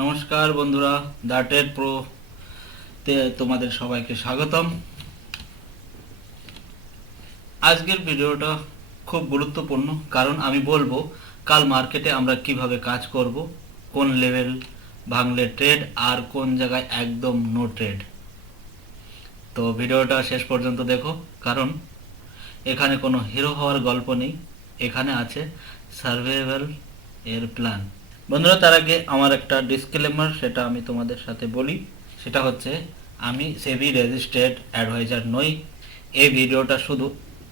নমস্কার বন্ধুরা, the trade pro তে তোমাদের সবাইকে স্বাগতম। আজকের ভিডিওটা খুব গুরুত্বপূর্ণ, কারণ আমি বলবো কাল মার্কেটে আমরা কিভাবে কাজ করব, কোন লেভেল ভাঙলে ট্রেড আর কোন জায়গায় একদম নো ট্রেড। তো ভিডিওটা শেষ পর্যন্ত দেখো, কারণ এখানে কোনো হিরো হওয়ার গল্প নেই, এখানে আছে সার্ভাইভাল এর প্ল্যান। বন্ধুরা, তার আগে আমার একটা ডিসক্লেমার, সেটা আমি তোমাদের সাথে বলি। সেটা হচ্ছে, আমি সেবি রেজিস্টার্ড অ্যাডভাইজার নই। এই ভিডিওটা শুধু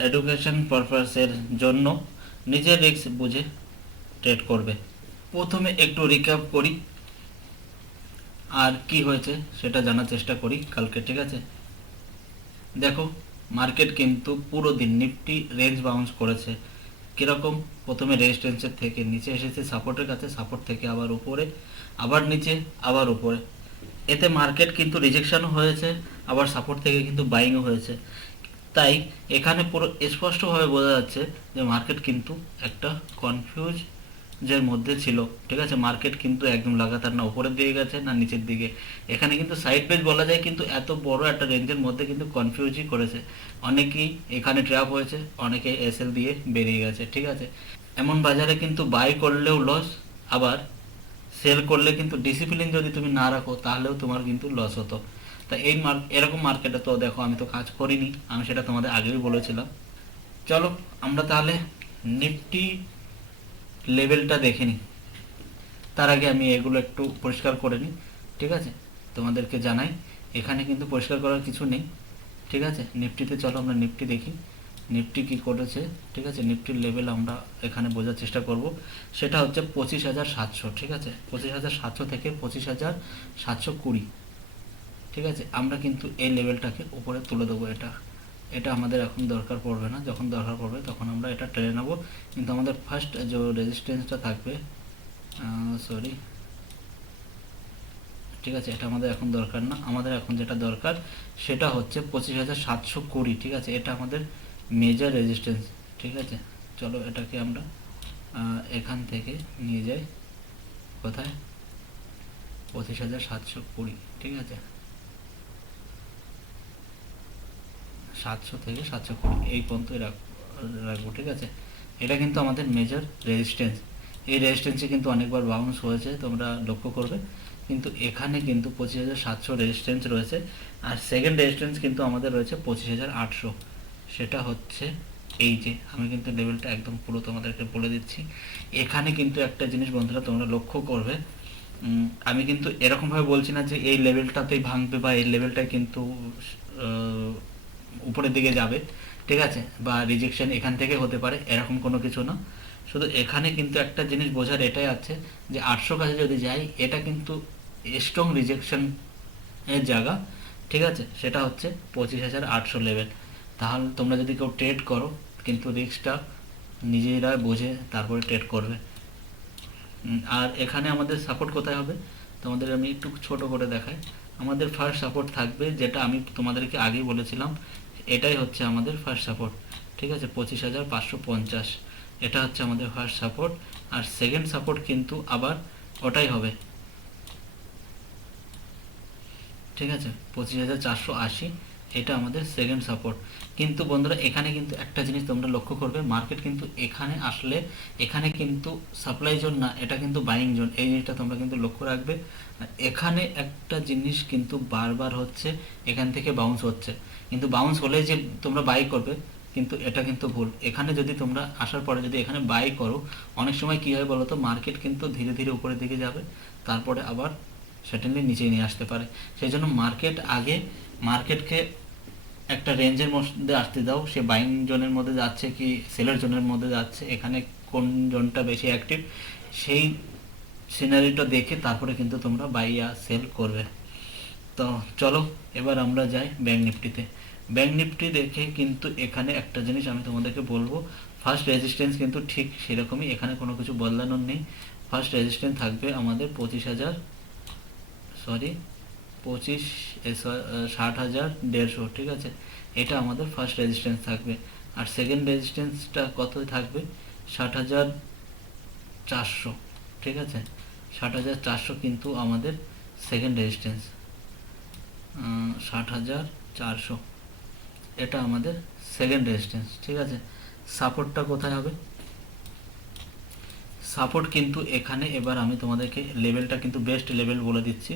এডুকেশন পারপাসের জন্য, নিজের রিস্ক বুঝে ট্রেড করবে। প্রথমে একটু রিক্যাপ করি আর কি হয়েছে সেটা জানার চেষ্টা করি কালকে, ঠিক আছে? দেখো, মার্কেট কিন্তু পুরো দিন নিফটি রেঞ্জ বাউন্স করেছে। কীরকম? প্রথমে রেজিস্ট্যান্সের থেকে নিচে এসেছে, সাপোর্টের কাছে, সাপোর্ট থেকে আবার উপরে, আবার নিচে, আবার উপরে। এতে মার্কেট কিন্তু রিজেকশনও হয়েছে, আবার সাপোর্ট থেকে কিন্তু বাইংও হয়েছে। তাই এখানে পুরো স্পষ্টভাবে বোঝা যাচ্ছে যে মার্কেট কিন্তু একটা কনফিউজের মধ্যে ছিল, ঠিক আছে? মার্কেট কিন্তু একদম লাগাতার না উপরের দিকে গেছে না নিচের দিকে, এখানে কিন্তু সাইড বেজ বলা যায়, কিন্তু এত বড় একটা রেঞ্জের মধ্যে কিন্তু কনফিউজই করেছে। অনেকেই এখানে ট্র্যাপ হয়েছে, অনেকে এসএল দিয়ে বেরিয়ে গেছে, ঠিক আছে? এমন বাজারে কিন্তু বাই করলেও লস, আবার সেল করলে কিন্তু ডিসিপ্লিন যদি তুমি না রাখো তাহলেও তোমার কিন্তু লস হতো। তা এরকম মার্কেটে তো দেখো, আমি তো কাজ করিনি, আমি সেটা তোমাদের আগেই বলেছিলাম। চলো আমরা তাহলে নিফটি লেভেলটা দেখে নিই। তার আগে আমি এগুলো একটু পরিষ্কার করে নিই, ঠিক আছে? তোমাদেরকে জানাই এখানে কিন্তু পরিষ্কার করার কিছু নেই, ঠিক আছে? নিফটিতে চলো আমরা নিফটি দেখি, নিফটি কি করেছে, ঠিক আছে? নিফটির লেভেল আমরা এখানে বোঝার চেষ্টা করব। সেটা হচ্ছে 25,700, ঠিক আছে? 25,700 থেকে 25,720, ঠিক আছে? আমরা কিন্তু এই লেভেলটাকে উপরে তুলে দেবো। এটা এটা আমাদের এখন দরকার পড়বে না, যখন দরকার পড়বে তখন আমরা এটা টেনে নেব। কিন্তু আমাদের ফার্স্ট যে রেজিস্ট্যান্সটা থাকবে, সরি, ঠিক আছে, এটা আমাদের এখন দরকার না। আমাদের এখন যেটা দরকার সেটা হচ্ছে 25,720, ঠিক আছে? এটা আমাদের মেজর রেজিস্ট্যান্স, ঠিক আছে? চলো এটাকে আমরা এখান থেকে নিয়ে যাই কোথায়, 25,720, ঠিক আছে? 700 থেকে 720 এই পর্যন্ত রাখবো, ঠিক আছে? এটা কিন্তু আমাদের মেজর রেজিস্ট্যান্স। এই রেজিস্ট্যান্সে কিন্তু অনেকবার বাউন্স হয়েছে, তোমরা লক্ষ্য করবে। কিন্তু এখানে কিন্তু 25,700 রেজিস্ট্যান্স রয়েছে, আর সেকেন্ড রেজিস্ট্যান্স কিন্তু আমাদের রয়েছে 25,800। সেটা হচ্ছে এই যে, আমি কিন্তু লেভেলটা একদম পুরো তোমাদেরকে বলে দিচ্ছি। এখানে কিন্তু একটা জিনিস বন্ধুরা তোমরা লক্ষ্য করবে, আমি কিন্তু এরকমভাবে বলছি না যে এই লেভেলটাতেই ভাঙবে বা এই লেভেলটাই কিন্তু উপরের দিকে যাবে, ঠিক আছে? বা রিজেকশন এখান থেকে হতে পারে, এরকম কোনো কিছু না। শুধু এখানে কিন্তু একটা জিনিস বোঝার এটাই আছে যে 800 কাছে যদি যাই, এটা কিন্তু স্ট্রং রিজেকশন এর জায়গা, ঠিক আছে? সেটা হচ্ছে 25,800 লেভেল। তাহলে তোমরা যদি কেউ ট্রেড করো, কিন্তু রিস্কটা নিজেরা বুঝে তারপরে ট্রেড করবে। আর এখানে আমাদের সাপোর্ট কোথায় হবে তোমাদের আমি একটু ছোট করে দেখাই। আমাদের ফার্স্ট সাপোর্ট থাকবে, যেটা আমি তোমাদেরকে আগেই বলেছিলাম, এটাই হচ্ছে আমাদের ফার্স্ট সাপোর্ট, ঠিক আছে? 25,550, এটা হচ্ছে আমাদের ফার্স্ট সাপোর্ট। আর সেকেন্ড সাপোর্ট কিন্তু আবার ওটাই হবে, ঠিক আছে? 25,480, এটা আমাদের সেকেন্ড সাপোর্ট। কিন্তু বন্ধুরা, এখানে কিন্তু একটা জিনিস তোমরা লক্ষ্য করবে, মার্কেট কিন্তু এখানে আসলে, এখানে কিন্তু সাপ্লাই জোন না, এটা কিন্তু বাইং জোন। এই জিনিসটা তোমরা কিন্তু লক্ষ্য রাখবে। আর এখানে একটা জিনিস কিন্তু বারবার হচ্ছে, এখান থেকে বাউন্স হচ্ছে, কিন্তু বাউন্স হলে যে তোমরা বাই করবে, কিন্তু এটা কিন্তু ভুল। এখানে যদি তোমরা আসার পরে যদি এখানে বাই করো, অনেক সময় কী হয় বলো তো, মার্কেট কিন্তু ধীরে ধীরে উপরের দিকে যাবে, তারপরে আবার সেটেনলি নিচে নিয়ে আসতে পারে। সেই জন্য মার্কেটকে একটা রেঞ্জের মধ্যে আসতে দাও, সে বাইং জোনের মধ্যে যাচ্ছে কি সেলের জোনের মধ্যে যাচ্ছে, এখানে কোন জোনটা বেশি অ্যাক্টিভ, সেই সিনারিটা দেখে তারপরে কিন্তু তোমরা বাই সেল করবে। তো চলো এবার আমরা যাই ব্যাঙ্ক নিফটিতে। ব্যাঙ্ক নিফটি দেখে কিন্তু এখানে একটা জিনিস আমি তোমাদেরকে বলবো, ফার্স্ট রেজিস্ট্যান্স কিন্তু ঠিক সেরকমই, এখানে কোনো কিছু বদলানোর নেই। ফার্স্ট রেজিস্ট্যান্স থাকবে আমাদের 60,150, ঠিক আছে? এটা আমাদের ফার্স্ট রেজিস্ট্যান্স থাকবে। আর সেকেন্ড রেজিস্ট্যান্সটা কত থাকবে? 60,400, ঠিক আছে? 60,400 কিন্তু আমাদের সেকেন্ড রেজিস্ট্যান্স। 60,400 এটা আমাদের সেকেন্ড রেজিস্ট্যান্স, ঠিক আছে। সাপোর্টটা কোথায় হবে? সাপোর্ট কিন্তু এখানে, এবার আমি তোমাদেরকে লেভেলটা কিন্তু বেস্ট লেভেল বলে দিচ্ছি,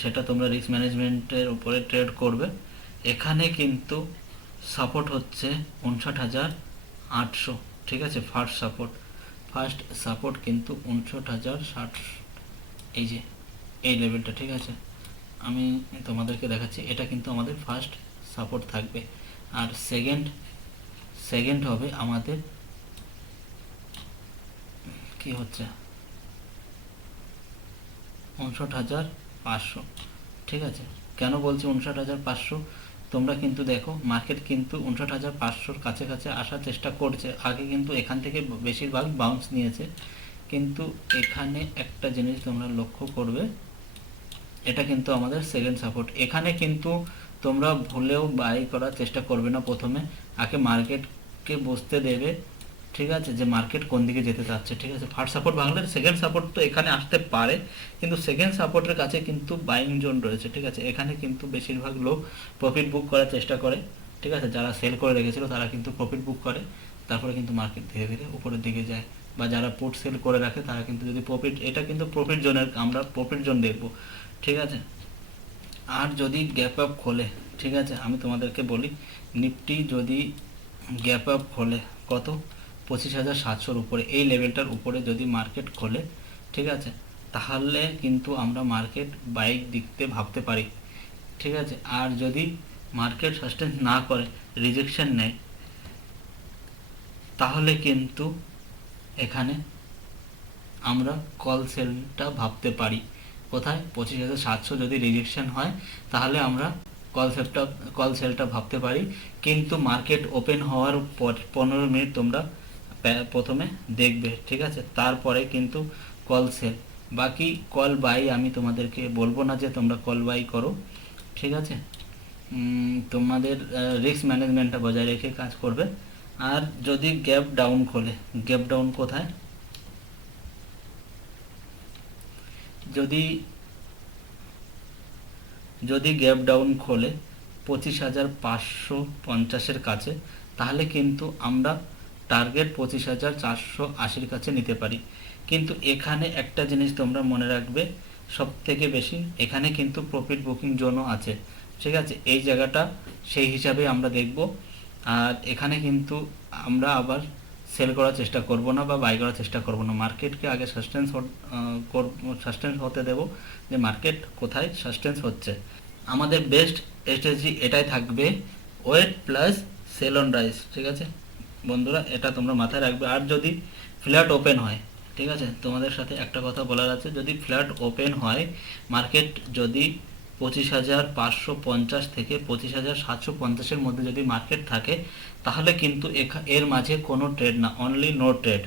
সেটা তোমরা রিস্ক ম্যানেজমেন্টের উপরে ট্রেড করবে। এখানে কিন্তু সাপোর্ট হচ্ছে 59,800, ঠিক আছে। ফার্স্ট সাপোর্ট কিন্তু 59,060, এই যে এই লেভেলটা, ঠিক আছে। আমি তোমাদেরকে দেখাচ্ছি, এটা কিন্তু আমাদের ফার্স্ট সাপোর্ট থাকবে। আর সেকেন্ড হবে আমাদের কি হচ্ছে 59,500, ঠিক আছে। কেন বলছি 59,500? তোমরা কিন্তু দেখো মার্কেট কিন্তু 59,500 কাছে আসার চেষ্টা করছে। আগে কিন্তু এখান থেকে বেশিরভাগ বাউন্স নিয়েছে, কিন্তু এখানে একটা জিনিস তোমরা লক্ষ্য করবে, এটা কিন্তু আমাদের সেকেন্ড সাপোর্ট। এখানে কিন্তু তোমরা ভুলেও বাই করার চেষ্টা করবে না, প্রথমে আগে মার্কেটকে বুঝতে দেবে, ঠিক আছে, যে মার্কেট কোন দিকে যেতে চাচ্ছে, ঠিক আছে। ফার্স্ট সাপোর্ট ভাঙলে সেকেন্ড সাপোর্ট তো এখানে আসতে পারে, কিন্তু সেকেন্ড সাপোর্টের কাছে কিন্তু বাইং জোন রয়েছে, ঠিক আছে। এখানে কিন্তু বেশিরভাগ লোক প্রফিট বুক করার চেষ্টা করে, ঠিক আছে। যারা সেল করে রেখেছিল তারা কিন্তু প্রফিট বুক করে, তারপরে কিন্তু মার্কেট ধীরে ধীরে উপরের দিকে যায়। বা যারা পুট সেল করে রাখে তারা কিন্তু যদি প্রফিট, এটা কিন্তু প্রফিট জোনের, আমরা প্রফিট জোন দেখব, ঠিক আছে। আর যদি গ্যাপ আপ খোলে, ঠিক আছে, আমি তোমাদেরকে বলি, নিফটি যদি গ্যাপ আপ খোলে কত 25,700 উপরে, এই লেভেলটার উপরে যদি মার্কেট খোলে, ঠিক আছে, তাহলে কিন্তু আমরা মার্কেট বাইক দিকতে ভাবতে পারি, ঠিক আছে। আর যদি মার্কেট সাস্টেন না করে, রিজেকশন নেয়, তাহলে কিন্তু এখানে আমরা কল সেলটা ভাবতে পারি। কোথায়? 25,700 যদি রিজেকশন হয়, তাহলে আমরা কল সেলটা ভাবতে পারি। কিন্তু মার্কেট ওপেন হওয়ার পর 15 মিনিট তোমরা প্রথমে দেখবে, ঠিক আছে, তারপরে কিন্তু কল সেল। বাকি কল বাই আমি তোমাদেরকে বলবো না যে তোমরা কল বাই করো, ঠিক আছে। তোমাদের রিস্ক ম্যানেজমেন্টটা বজায় রেখে কাজ করবে। আর যদি গ্যাপ ডাউন খোলে, গ্যাপ ডাউন কোথায়? যদি গ্যাপ ডাউন খোলে 25,550-এর কাছে, তাহলে কিন্তু আমরা টার্গেট 25,480-র কাছে নিতে পারি। কিন্তু এখানে একটা জিনিস তোমরা মনে রাখবে, সব থেকে বেশি এখানে কিন্তু প্রফিট বুকিং জোনও আছে, ঠিক আছে। এই জায়গাটা সেই হিসাবে আমরা দেখব। আর এখানে কিন্তু আমরা আবার সেল করার চেষ্টা করব না বা বাই করার চেষ্টা করব না, মার্কেটকে আগে সাস্টেন্স হতে দেব, যে মার্কেট কোথায় সাস্টেন্স হচ্ছে। আমাদের বেস্ট স্ট্র্যাটেজি এটাই থাকবে, wait plus sell on rise, ঠিক আছে বন্ধুরা, এটা তোমরা মাথায় রাখবে। আর যদি ফ্ল্যাট ওপেন হয়, ঠিক আছে, তোমাদের সাথে একটা কথা বলার আছে, যদি ফ্ল্যাট ওপেন হয়, মার্কেট যদি 25,550 থেকে 25,750-এর মধ্যে যদি মার্কেট থাকে, তাহলে কিন্তু এর মাঝে কোনো ট্রেড না, অনলি নো ট্রেড,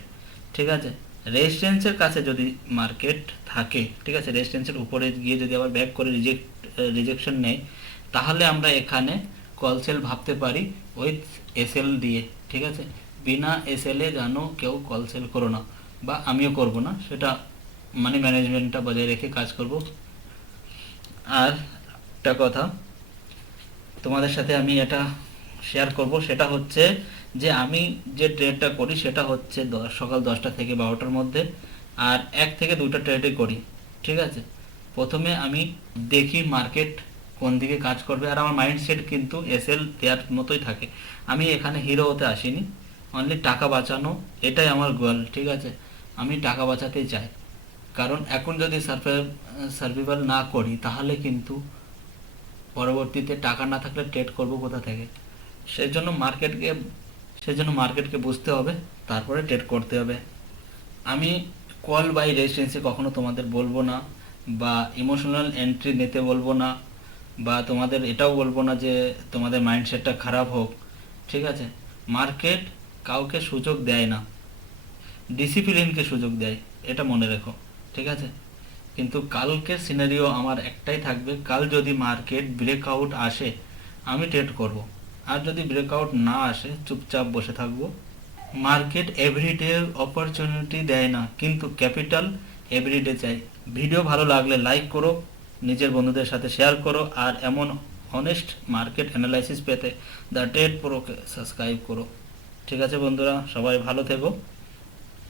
ঠিক আছে। রেজিস্ট্যান্সের কাছে যদি মার্কেট থাকে, ঠিক আছে, রেজিস্ট্যান্সের উপরে গিয়ে যদি আবার ব্যাক করে রিজেকশন নেয়, তাহলে আমরা এখানে কল সেল ভাবতে পারি উইথ এসএল দিয়ে, ঠিক আছে। বিনা এসএলে যেন কেউ কল সেল করো না, বা আমিও করব না, সেটা মানি ম্যানেজমেন্টটা বজায় রেখে কাজ করব। আর একটা কথা তোমাদের সাথে আমি এটা শেয়ার করব, সেটা হচ্ছে যে আমি যে ট্রেডটা করি সেটা হচ্ছে সকাল 10টা থেকে 12টার মধ্যে, আর 1 থেকে 2টা ট্রেডে করি, ঠিক আছে। প্রথমে আমি দেখি মার্কেট কোন দিকে কাজ করবে, আর আমার মাইন্ডসেট কিন্তু এসএল দেওয়ার মতোই থাকে। আমি এখানে হিরো হতে আসিনি, অনলি টাকা বাঁচানো, এটাই আমার গোল, ঠিক আছে। আমি টাকা বাঁচাতেই চাই, কারণ এখন যদি সার্ভাইভাল না করি, তাহলে কিন্তু পরবর্তীতে টাকা না থাকলে ট্রেড করব কোথা থেকে? সেজন্য মার্কেটকে বুঝতে হবে, তারপরে ট্রেড করতে হবে। আমি কল বাই রেজিস্ট্যান্সে কখনো তোমাদের বলবো না, বা ইমোশনাল এন্ট্রি নিতে বলবো না, বা তোমাদের এটাও বলবো না যে তোমাদের মাইন্ডসেটটা খারাপ হোক, ঠিক আছে। মার্কেট কাউকে সুযোগ দেয় না, ডিসিপ্লিনকে সুযোগ দেয়, এটা মনে রেখো, ঠিক আছে। কিন্তু কালকের সিনারিও আমার একটাই থাকবে, কাল যদি মার্কেট ব্রেকআউট আসে আমি ট্রেড করব, আর যদি ব্রেকআউট না আসে চুপচাপ বসে থাকবো। মার্কেট এভরিডে অপরচুনিটি দেয় না, কিন্তু ক্যাপিটাল এভরিডে চাই। ভিডিও ভালো লাগলে লাইক করো, নিজের বন্ধুদের সাথে শেয়ার করো, আর এমন অনেস্ট মার্কেট অ্যানালাইসিস পেতে দ্য ট্রেড প্রোকে সাবস্ক্রাইব করো। ঠিক আছে বন্ধুরা, সবাই ভালো থেকো।